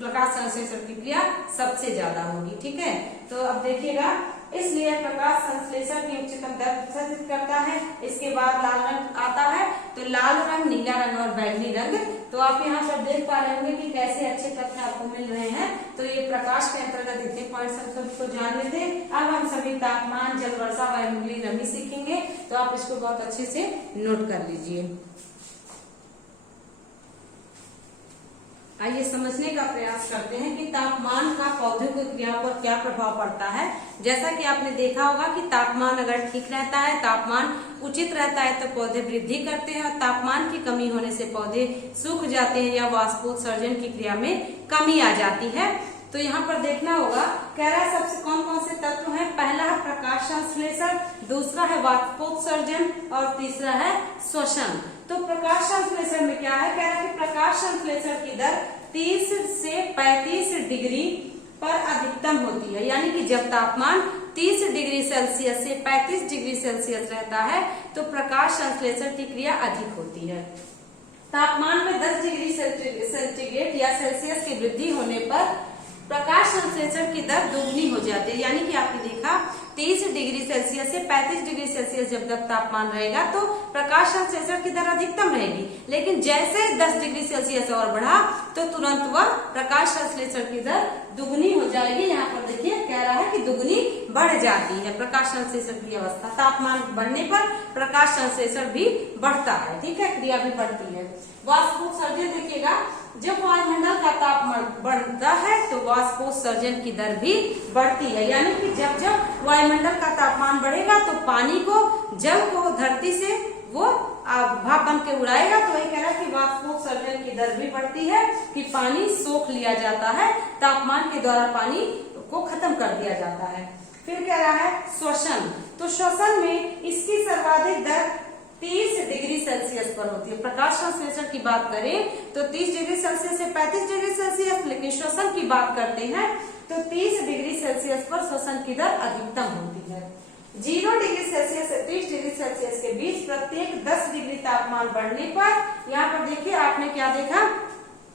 प्रकाश संश्लेषण की क्रिया सबसे ज्यादा होगी। ठीक है, तो अब देखिएगा, इसलिए प्रकाश संश्लेषण की उच्चतम दर प्रदर्शित करता है। इसके बाद लाल रंग आता है, तो लाल रंग, नीला रंग और बैंगनी रंग। तो आप यहाँ पर देख पा रहे होंगे कि कैसे अच्छे तथ्य आपको मिल रहे हैं। तो ये प्रकाश के अंतर्गत इतने पॉइंट्स हम सभी को जान लेते। अब हम सभी तापमान, जल, वर्षा, वायुमंडलीय नमी सीखेंगे, तो आप इसको बहुत अच्छे से नोट कर लीजिए। आइए समझने का प्रयास करते हैं कि तापमान का पौधे की क्रिया पर क्या प्रभाव पड़ता है। जैसा कि आपने देखा होगा कि तापमान अगर ठीक रहता है, तापमान उचित रहता है, तो पौधे वृद्धि करते हैं, और तापमान की कमी होने से पौधे सूख जाते हैं या वाष्पोत्सर्जन की क्रिया में कमी आ जाती है। तो यहाँ पर देखना होगा, कह रहा है सबसे कौन कौन से तत्व हैं। पहला है प्रकाश संश्लेषण, दूसरा है वाष्पोत्सर्जन और तीसरा है श्वसन। तो प्रकाश संश्लेषण में क्या है, कह रहा है कि प्रकाश संश्लेषण की दर 30 से 35 डिग्री पर अधिकतम होती है, यानी कि जब तापमान 30 डिग्री सेल्सियस से 35 डिग्री सेल्सियस रहता है तो प्रकाश संश्लेषण की क्रिया अधिक होती है। तापमान में 10 डिग्री सेंटीग्रेड या सेल्सियस की वृद्धि होने पर प्रकाश संश्लेषण की दर दोगुनी हो जाती है, यानी कि आपने देखा 30 डिग्री सेल्सियस से 35 डिग्री सेल्सियस जब तक तापमान रहेगा तो प्रकाश संश्लेषण की दर अधिकतम रहेगी, लेकिन जैसे 10 डिग्री सेल्सियस और बढ़ा तो तुरंत वह प्रकाश संश्लेषण की दर दुगुनी हो जाएगी। यहाँ पर देखिए कह रहा है कि दुगुनी बढ़ जाती है प्रकाश संश्लेषण की अवस्था। तापमान बढ़ने पर प्रकाश संश्लेषण भी बढ़ता है, ठीक है, क्रिया भी बढ़ती है। वाष्पोत्सर्जन देखिएगा, जब वायुमंडल का तापमान बढ़ता है तो वाष्पोत्सर्जन की दर भी बढ़ती है, यानी कि जब जब वायुमंडल का तापमान बढ़ेगा तो पानी को, जल को धरती से वो भाप बन के उड़ाएगा। तो वही कह रहा है कि वाष्पोत्सर्जन की दर भी बढ़ती है कि पानी सोख लिया जाता है, तापमान के द्वारा पानी को खत्म कर दिया जाता है। फिर कह रहा है श्वसन, तो श्वसन में इसकी सर्वाधिक दर 30 डिग्री सेल्सियस पर होती है। प्रकाश संश्लेषण की बात करें तो 30 डिग्री सेल्सियस से 35 डिग्री सेल्सियस, लेकिन श्वसन की बात करते हैं तो 30 डिग्री सेल्सियस पर श्वसन की दर अधिकतम होती है। 0 डिग्री सेल्सियस से 30 डिग्री सेल्सियस के बीच प्रत्येक 10 डिग्री तापमान बढ़ने पर, यहाँ पर देखिए आपने क्या देखा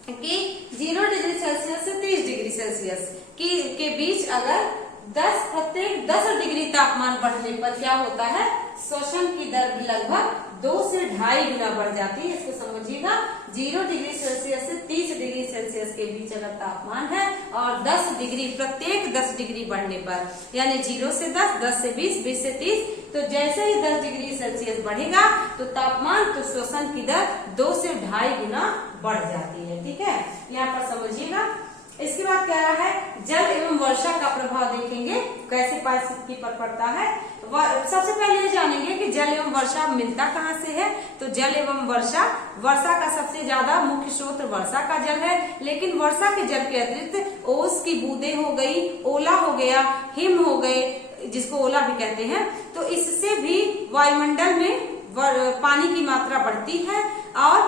कि 0 डिग्री सेल्सियस से 30 डिग्री सेल्सियस के बीच अगर प्रत्येक 10 डिग्री तापमान बढ़ने पर क्या होता है, श्वसन की दर भी लगभग 2 से 2.5 गुना बढ़ जाती है। इसको समझिएगा, 0 डिग्री सेल्सियस से 30 डिग्री सेल्सियस के बीच अगर तापमान है और 10 डिग्री, प्रत्येक 10 डिग्री बढ़ने पर, यानी 0 से 10, 10 से 20, 20 से 30, तो जैसे ही 10 डिग्री सेल्सियस बढ़ेगा तो तापमान, तो श्वसन की दर 2 से 2.5 गुना बढ़ जाती है। ठीक है, यहाँ पर समझिएगा। इसके बाद क्या रहा है, जल एवं वर्षा का प्रभाव देखेंगे कैसे पारिस्थितिकी पर पड़ता है। सबसे पहले ये जानेंगे कि जल एवं वर्षा मिलता कहाँ से है। तो जल एवं वर्षा का सबसे ज्यादा मुख्य स्रोत वर्षा का जल है, लेकिन वर्षा के जल के अतिरिक्त ओस की बूंदें हो गई, ओला हो गया, हिम हो गए, जिसको ओला भी कहते हैं, तो इससे भी वायुमंडल में पानी की मात्रा बढ़ती है और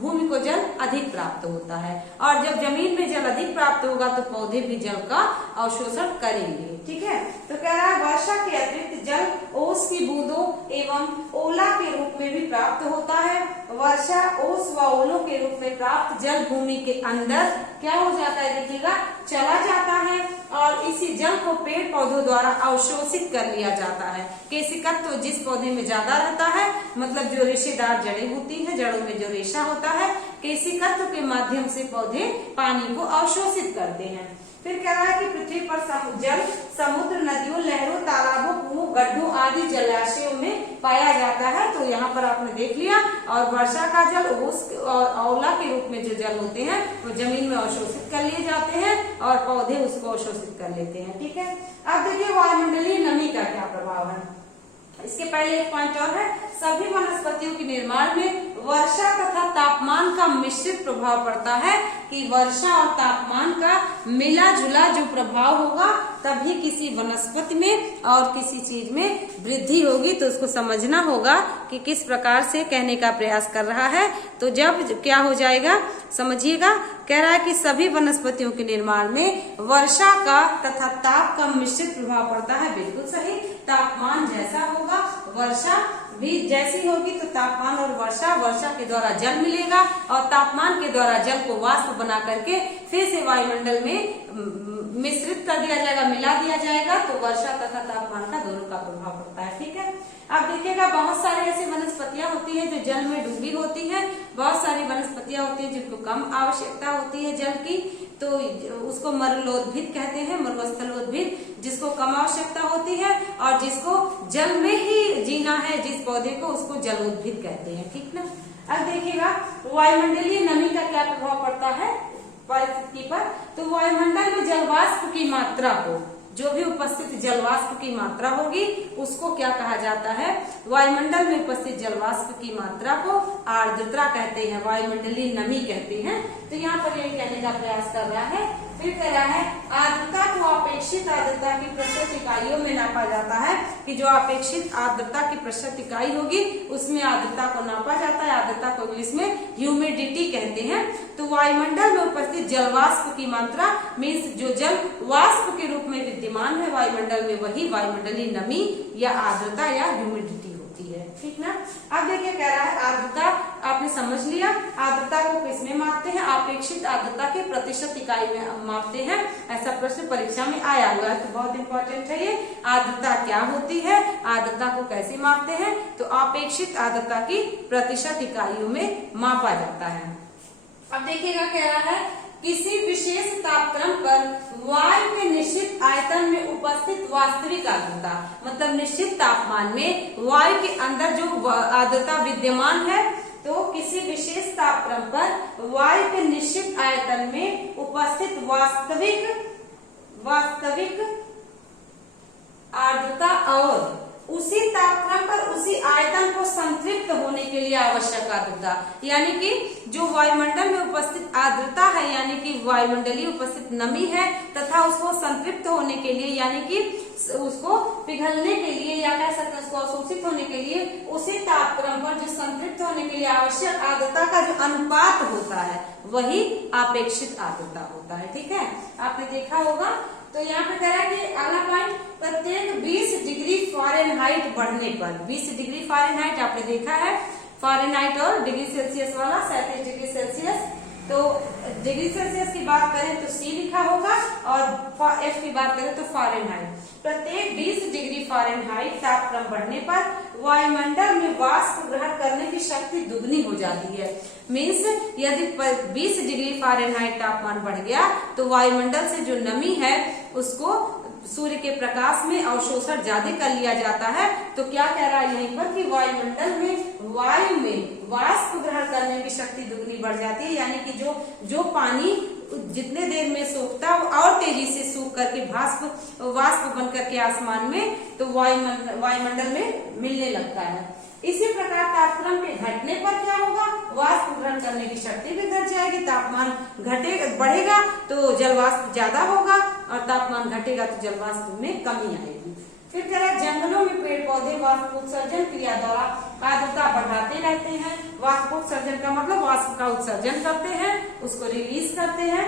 भूमि को जल अधिक प्राप्त होता है, और जब जमीन में जल अधिक प्राप्त होगा तो पौधे भी जल का अवशोषण करेंगे। ठीक है, तो कह रहा है वर्षा के अतिरिक्त जल ओस की बूंदों एवं ओला के रूप में भी प्राप्त होता है। वर्षा, ओस व ओलों के रूप में प्राप्त जल भूमि के अंदर क्या हो जाता है, देखिएगा, चला जाता है और इसी जल को पेड़ पौधों द्वारा अवशोषित कर लिया जाता है। केशिकत्व तो जिस पौधे में ज्यादा रहता है, मतलब जो रेशेदार जड़ें होती हैं, जड़ों में जो रेशा होता है, केशिकत्व के माध्यम से पौधे पानी को अवशोषित करते हैं। फिर कह रहा है कि पृथ्वी पर जल समुद्र, नदियों, लहरों, तालाबों, कुओं, गड्ढों आदि जलाशयों में पाया जाता है। तो यहाँ पर आपने देख लिया, और वर्षा का जल, ओस और ओला के रूप में जो जल होते हैं वो जमीन में अवशोषित कर लिए जाते हैं और पौधे उसको अवशोषित कर लेते हैं। ठीक है, अब देखिए वायुमंडलीय नमी का क्या प्रभाव है। इसके पहले एक पॉइंट और है, सभी वनस्पतियों के निर्माण में वर्षा तथा तापमान का मिश्रित प्रभाव पड़ता है कि वर्षा और तापमान का मिला जुला जो प्रभाव होगा तभी किसी वनस्पति में और किसी चीज में वृद्धि होगी। तो उसको समझना होगा कि किस प्रकार से कहने का प्रयास कर रहा है। तो जब क्या हो जाएगा समझिएगा, कह रहा है कि सभी वनस्पतियों के निर्माण में वर्षा का तथा ताप का मिश्रित प्रभाव पड़ता है। बिल्कुल सही, तापमान जैसा होगा वर्षा भी जैसी होगी। तो तापमान और वर्षा के द्वारा जल मिलेगा और तापमान के द्वारा जल को वाष्प बना करके फिर से वायुमंडल में मिश्रित कर दिया जाएगा, मिला दिया जाएगा। तो वर्षा तथा तापमान का दोनों का प्रभाव पड़ता है। ठीक है, अब देखिएगा बहुत सारे ऐसी वनस्पतियां होती हैं जो जल में डूबी होती हैं, बहुत सारी वनस्पतियां होती हैं जिनको कम आवश्यकता होती है जल की, तो उसको मरुलोद्भिद कहते हैं, मरुस्थलोद्भिद, जिसको कम आवश्यकता होती है, और जिसको जल में ही जीना है जिस पौधे को, उसको जलोद्भिद कहते हैं। ठीक ना। अब देखिएगा वायुमंडलीय नमी का क्या प्रभाव पड़ता है परिस्थिति पर। तो वायुमंडल में जलवाष्प की मात्रा को, जो भी उपस्थित जलवाष्प की मात्रा होगी उसको क्या कहा जाता है, वायुमंडल में उपस्थित जलवाष्प की मात्रा को आर्द्रता कहते हैं, वायुमंडलीय नमी कहते हैं। तो यहाँ पर ये कहने का प्रयास कर रहा है। फिर कह रहा है आर्द्रता को अपेक्षित आर्द्रता की प्रतिशत इकाइयों में नापा जाता है, कि जो अपेक्षित आर्द्रता की प्रतिशत इकाई होगी उसमें आर्द्रता को नापा जाता है। आर्द्रता को इंग्लिश में ह्यूमिडिटी कहते हैं। तो वायुमंडल में उपस्थित जलवाष्प की मात्रा मीन्स जो जल वाष्प के रूप में विद्यमान है वायुमंडल में, वही वायुमंडलीय नमी या आर्द्रता या ह्यूमिडिटी होती है। ठीक ना। अब देखिए कह रहा है आर्द्रता आपने समझ लिया, आर्द्रता को किसमें मापते हैं, अपेक्षित आर्द्रता के प्रतिशत इकाई में मापते हैं। ऐसा प्रश्न परीक्षा में आया हुआ है, तो बहुत इंपॉर्टेंट है ये। आर्द्रता क्या होती है, आर्द्रता को कैसे मापते हैं, तो अपेक्षित आर्द्रता की प्रतिशत इकाइयों में मापा जाता है। अब देखिएगा कह रहा है किसी विशेष तापक्रम पर वायु के निश्चित आयतन में उपस्थित वास्तविक आर्द्रता, मतलब निश्चित तापमान में वायु के अंदर जो आर्द्रता विद्यमान है, तो किसी विशेष तापक्रम पर वायु के निश्चित आयतन में उपस्थित वास्तविक आर्द्रता और उसी तापक्रम पर उसी आयतन को संतृप्त होने के लिए आवश्यक आर्द्रता, यानी कि जो वायुमंडल में उपस्थित आर्द्रता है, यानी कि वायुमंडलीय उपस्थित नमी है, तथा उसको संतृप्त होने के लिए, यानी कि उसको पिघलने के लिए या कह सकते हैं उसको अवशोषित होने के लिए, उसी तापक्रम पर जो संतृप्त होने के लिए आवश्यक आर्द्रता का जो अनुपात होता है वही अपेक्षित आर्द्रता होता है। ठीक है, आपने देखा होगा। तो यहाँ पे कह रहा है कि अगला पॉइंट, प्रत्येक 20 डिग्री फ़ारेनहाइट बढ़ने पर, 20 डिग्री फ़ारेनहाइट आपने देखा है, फ़ारेनहाइट और डिग्री सेल्सियस वाला 37 डिग्री सेल्सियस। तो डिग्री सेल्सियस की बात करें तो C लिखा होगा और F की बात करें तो फ़ारेनहाइट। प्रत्येक 20 डिग्री फ़ारेनहाइट तापक्रम बढ़ने पर वायुमंडल में वाष्प ग्रहण करने की शक्ति दुगनी हो जाती है। मीन्स यदि 20 डिग्री फ़ारेनहाइट तापमान बढ़ गया तो वायुमंडल से जो नमी है उसको सूर्य के प्रकाश में अवशोषण ज्यादा कर लिया जाता है। तो क्या कह रहा है यहीं पर कि वायुमंडल में वायु में वाष्प ग्रहण करने की शक्ति दुगनी बढ़ जाती है, यानी कि जो पानी जितने देर में सूखता है और तेजी से सूख करके वाष्प बन करके आसमान में तो वायुमंडल में मिलने लगता है। इसी प्रकार तापक्रम के घटने पर क्या होगा, वाष्प ग्रहण करने की शक्ति भी घट जाएगी। तापमान बढ़ेगा तो जलवाष्प ज्यादा होगा और तापमान घटेगा तो जलवाष्प में कमी आएगी। फिर कह रहा है जंगलों में पेड़ पौधे वाष्पोत्सर्जन क्रिया द्वारा आर्द्रता बढ़ाते रहते हैं। वाष्पोत्सर्जन का मतलब वाष्प का उत्सर्जन करते हैं, उसको रिलीज करते हैं।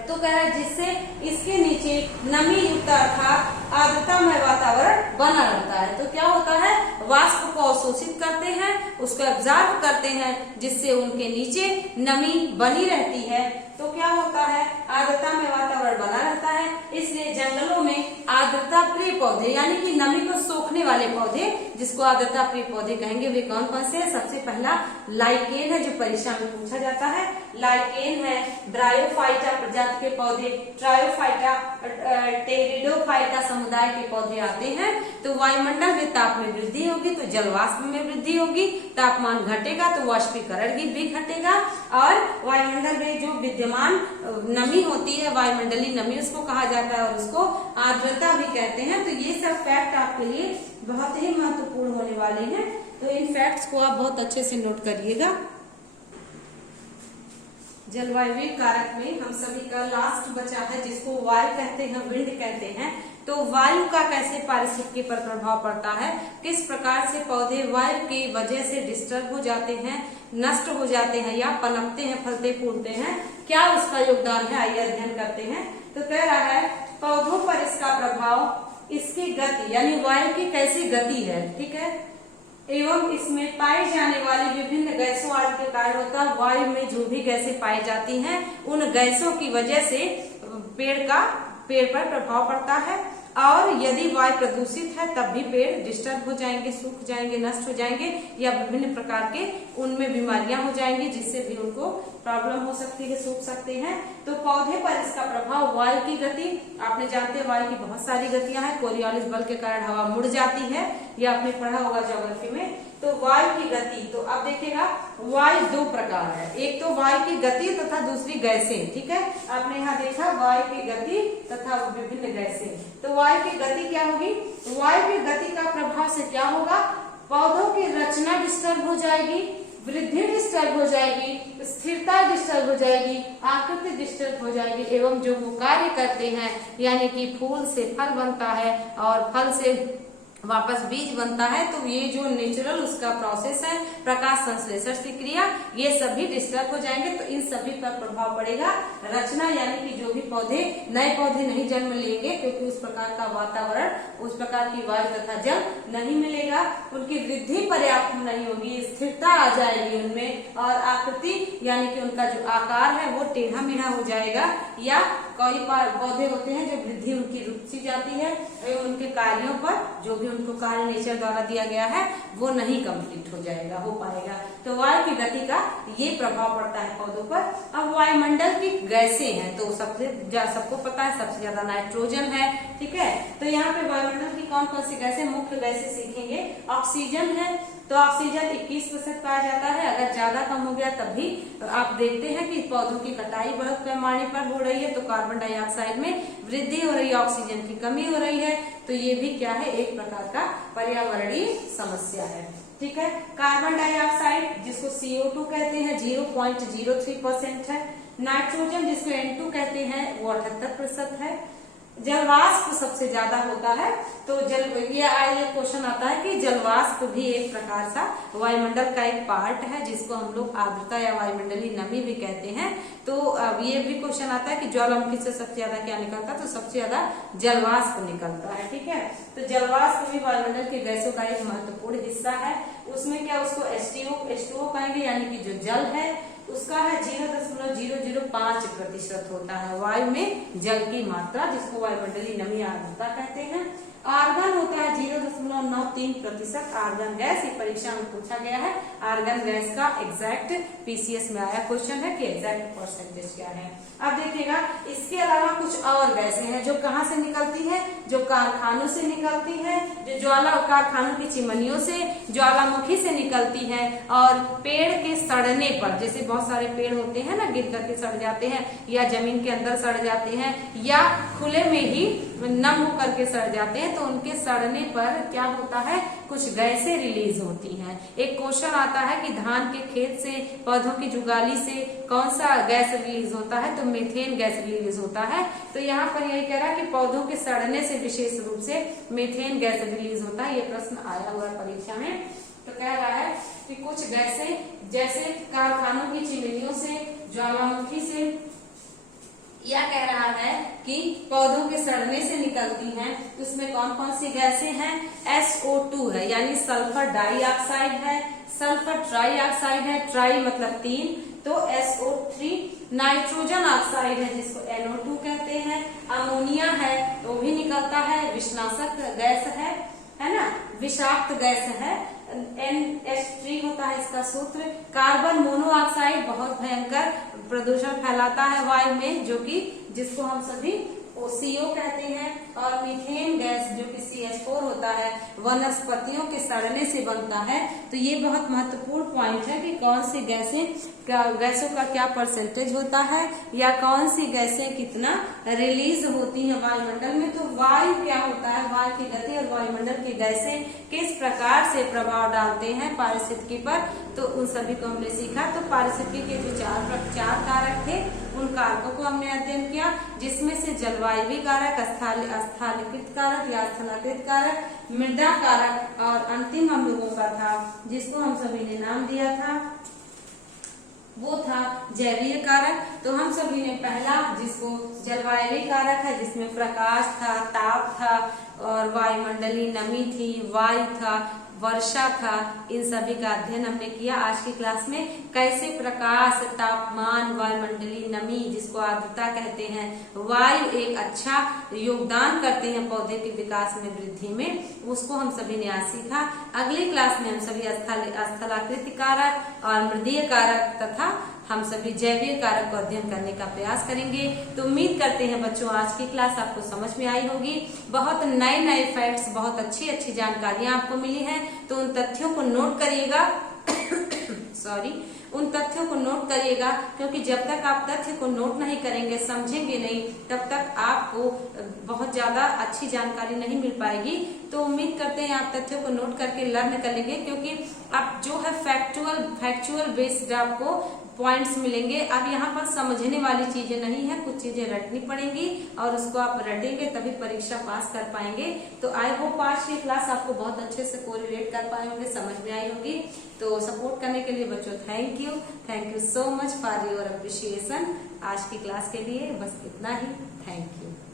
तो कह रहा है जिससे इसके नीचे नमी युक्त अर्थात आर्द्रतामय वातावरण बना रहता है। तो क्या होता है, वाष्प को अवशोषित करते हैं, उसको एब्जॉर्ब करते हैं, जिससे उनके नीचे नमी बनी रहती है। तो क्या होता है, आर्द्रतामय वातावरण बना रहता है। इसलिए जंगलों में आर्द्रता प्रिय पौधे, यानी कि नमी को सोखने वाले पौधे, जिसको आर्द्रता प्रिय पौधे कहेंगे, वे कौन कौन से हैं। सबसे पहला लाइकेन है, जो परीक्षा में पूछा जाता है। लाइकेन है, ब्रायोफाइटा प्रजाति के पौधे, ट्रायोफाइटा, टेरिडोफाइटा समुदाय के पौधे आते हैं। तो वायुमंडल में ताप में वृद्धि होगी तो जलवाष्प में वृद्धि होगी, तापमान घटेगा तो वाष्पीकरण भी घटेगा, और वायुमंडल में जो विद्यमान नमी होती है, वायुमंडलीय नमी उसको कहा जाता है, और उसको आर्द्रता भी कहते हैं। तो ये सब फैक्ट आपके लिए बहुत ही महत्वपूर्ण होने वाले हैं। तो इन फैक्ट्स को आप बहुत अच्छे से नोट करिएगा। जलवायु कारक में हम सभी का लास्ट बचा है जिसको वायु कहते हैं, विंड कहते हैं। तो वायु का कैसे पारिस्थितिकी पर प्रभाव पड़ता है, किस प्रकार से पौधे वायु की वजह से डिस्टर्ब हो जाते हैं, नष्ट हो जाते हैं या पनपते हैं, फलते फूलते हैं, क्या उसका योगदान है, आइए अध्ययन करते हैं। तो कह रहा है पौधों पर इसका प्रभाव, इसकी गति यानी वायु की कैसी गति है, ठीक है, एवं इसमें पाई जाने वाली विभिन्न गैसों आदि के कारण होता है। वायु में जो भी गैसें पाई जाती हैं उन गैसों की वजह से पेड़ पर प्रभाव पड़ता है। और यदि वायु प्रदूषित है तब भी पेड़ डिस्टर्ब हो जाएंगे, सूख जाएंगे, नष्ट हो जाएंगे या विभिन्न प्रकार के उनमें बीमारियां हो जाएंगी जिससे भी उनको प्रॉब्लम हो सकती है, सूख सकते हैं। तो पौधे पर इसका प्रभाव, वायु की गति, आपने जानते हैं वायु की बहुत सारी गतियां हैं। कोरियोलिस बल के कारण हवा मुड़ जाती है, ये आपने पढ़ा होगा ज्योग्राफी में। तो वायु की गति, तो अब देखिएगा वायु दो प्रकार है, एक तो वायु की गति तथा दूसरी गैसें, ठीक है। आपने यहाँ देखा वायु की गति तथा विभिन्न गैसें। तो वायु की गति क्या होगी, वायु की गति का प्रभाव से क्या होगा, पौधों की रचना डिस्टर्ब हो जाएगी, वृद्धि डिस्टर्ब हो जाएगी, स्थिरता डिस्टर्ब हो जाएगी, आकृति डिस्टर्ब हो जाएगी, एवं जो वो कार्य करते हैं यानी कि फूल से फल बनता है और फल से वापस बीज बनता है, तो ये जो नेचुरल उसका प्रोसेस है, प्रकाश संश्लेषण की क्रिया, ये सभी डिस्टर्ब हो जाएंगे। तो इन सभी पर प्रभाव पड़ेगा। रचना यानी कि जो भी पौधे, नए पौधे नहीं जन्म लेंगे क्योंकि उस प्रकार का वातावरण, उस प्रकार की वायु तथा जल नहीं मिलेगा, उनकी वृद्धि पर्याप्त नहीं होगी, स्थिरता आ जाएगी उनमें, और आकृति यानी कि उनका जो आकार है वो टेढ़ा मेढ़ा हो जाएगा, या कई पौधे होते हैं जो वृद्धि उनकी रुक सी जाती है एवं उनके कार्यों पर जो भी उनको कार्य नेचर द्वारा दिया गया है वो नहीं कंप्लीट हो जाएगा, हो पाएगा। तो वायु की गति का ये प्रभाव पड़ता है पौधों पर। अब वायुमंडल की गैसें हैं, तो सबको पता है सबसे ज्यादा नाइट्रोजन है, ठीक है। तो यहाँ पे वायुमंडल की कौन कौन सी गैसें, मुख्य गैसें सीखेंगे। ऑक्सीजन है, तो ऑक्सीजन 21% पाया जाता है, अगर ज्यादा कम हो गया तब भी आप देखते हैं कि पौधों की कटाई बहुत पैमाने पर हो रही है, तो कार्बन डाइऑक्साइड में वृद्धि हो रही है, ऑक्सीजन की कमी हो रही है। तो ये भी क्या है, एक प्रकार का पर्यावरणीय समस्या है, ठीक है। कार्बन डाइऑक्साइड जिसको CO2 कहते हैं 0.03% है। नाइट्रोजन जिसको N2 कहते हैं वो 78% है। जलवाष्प सबसे ज्यादा होता है। तो ये क्वेश्चन आता है कि जलवाष्प भी एक प्रकार सा वायुमंडल का एक पार्ट है जिसको हम लोग आर्द्रता या वायुमंडलीय नमी भी कहते हैं। तो ये भी क्वेश्चन आता है कि ज्वालामुखी से सबसे ज्यादा क्या निकलता है, तो सबसे ज्यादा जलवाष्प निकलता है, ठीक है। तो जलवाष्प भी वायुमंडल की गैसों का एक महत्वपूर्ण हिस्सा है। उसमें क्या, उसको H2O कहेंगे, यानी कि जो जल है उसका है 0.005% होता है वायु में जल की मात्रा, जिसको वायुमंडलीय नमी आर्द्रता कहते हैं। आर्गन होता है 0.93%। आर्गन गैस ये परीक्षा में पूछा गया है। आर्गन गैस का एग्जैक्ट PCS में आया क्वेश्चन है कि एग्जैक्ट परसेंटेज क्या है। अब देखिएगा इसके अलावा कुछ और गैसें हैं जो कहाँ से निकलती है, जो कारखानों से निकलती है, जो कारखानों की चिमनियों से, ज्वालामुखी से निकलती है, और पेड़ के सड़ने पर, जैसे बहुत सारे पेड़ होते हैं ना, गिर करके सड़ जाते हैं या जमीन के अंदर सड़ जाते हैं या खुले में ही नम होकर के सड़ जाते हैं, तो उनके सड़ने पर क्या होता है, कुछ गैसें रिलीज होती हैं। एक क्वेश्चन आता है कि धान के खेत से, पौधों की जुगाली से कौन सा गैस रिलीज होता है, तो मीथेन गैस रिलीज होता है। तो यहाँ पर यही कह रहा है कि पौधों के सड़ने से विशेष रूप से मीथेन गैस रिलीज होता है। ये प्रश्न आया हुआ परीक्षा में। तो कह रहा है कि कुछ गैसें जैसे कारखानों की चिमनियों से, ज्वालामुखी से, या कह रहा है कि पौधों के सड़ने से निकलती हैं। उसमें कौन कौन सी गैसें हैं, SO2 है यानी सल्फर डाइऑक्साइड है, सल्फर ट्राइऑक्साइड है, ट्राई मतलब 3, तो SO3, नाइट्रोजन ऑक्साइड है जिसको NO2 कहते हैं, अमोनिया है वो भी निकलता है, विषनाशक गैस है ना, विषाक्त गैस है, NH3 होता है इसका सूत्र। कार्बन मोनोऑक्साइड बहुत भयंकर प्रदूषण फैलाता है वायु में, जो कि जिसको हम सभी CO कहते हैं, और मीथेन गैस जो कि CH4 होता है, वनस्पतियों के सड़ने से बनता है। तो ये बहुत महत्वपूर्ण पॉइंट है कि कौन सी गैसों का क्या परसेंटेज होता है या कौन सी गैसें कितना रिलीज होती हैं वायुमंडल में। तो वायु क्या होता है, वायु की गति और वायुमंडल की गैसें किस प्रकार से प्रभाव डालते हैं पारिस्थितिकी पर, तो उन सभी को हमने सीखा। तो पारिस्थितिकी के जो चार कारक थे उन कारकों को हमने अध्ययन किया, जिसमें से जलवायु कारक, स्थलीकृत कारक या स्थलाकृत कारक, मृदा कारक और अंतिम हम लोगों का था जिसको हम सभी ने नाम दिया था वो था जैवीय कारक। तो हम सभी ने पहला जिसको जलवायु कारक है, जिसमें प्रकाश था, ताप था और वायुमंडलीय नमी थी, वायु था, वर्षा था, इन सभी का अध्ययन हमने किया आज की क्लास में। कैसे प्रकाश, तापमान, वायुमंडलीय नमी जिसको आर्द्रता कहते हैं, वायु एक अच्छा योगदान करते हैं पौधे के विकास में, वृद्धि में, उसको हम सभी ने आज सीखा। अगली क्लास में हम सभी स्थलाकृत कारक और मृदीय कारक तथा हम सभी जैवीय कारक को अध्ययन करने का प्रयास करेंगे। तो उम्मीद करते हैं बच्चों आज की क्लास आपको समझ में आई होगी। बहुत नए फैक्ट्स, बहुत अच्छी जानकारियां आपको मिली हैं। तो उन तथ्यों को नोट करिएगा उन तथ्यों को नोट करिएगा, क्योंकि जब तक आप तथ्य को नोट नहीं करेंगे, समझेंगे नहीं, तब तक आपको बहुत ज्यादा अच्छी जानकारी नहीं मिल पाएगी। तो उम्मीद करते हैं आप तथ्यों को नोट करके लर्न कर लेंगे, क्योंकि अब जो है फैक्चुअल बेस्ड आपको पॉइंट्स मिलेंगे। अब यहाँ पर समझने वाली चीजें नहीं है, कुछ चीजें रटनी पड़ेंगी और उसको आप रटेंगे तभी परीक्षा पास कर पाएंगे। तो आई होप आज की क्लास आपको बहुत अच्छे से कोरिलेट कर पाए होंगे, समझ में आई होगी। तो सपोर्ट करने के लिए बच्चों thank you so much for your appreciation. आज की क्लास के लिए बस इतना ही, थैंक यू।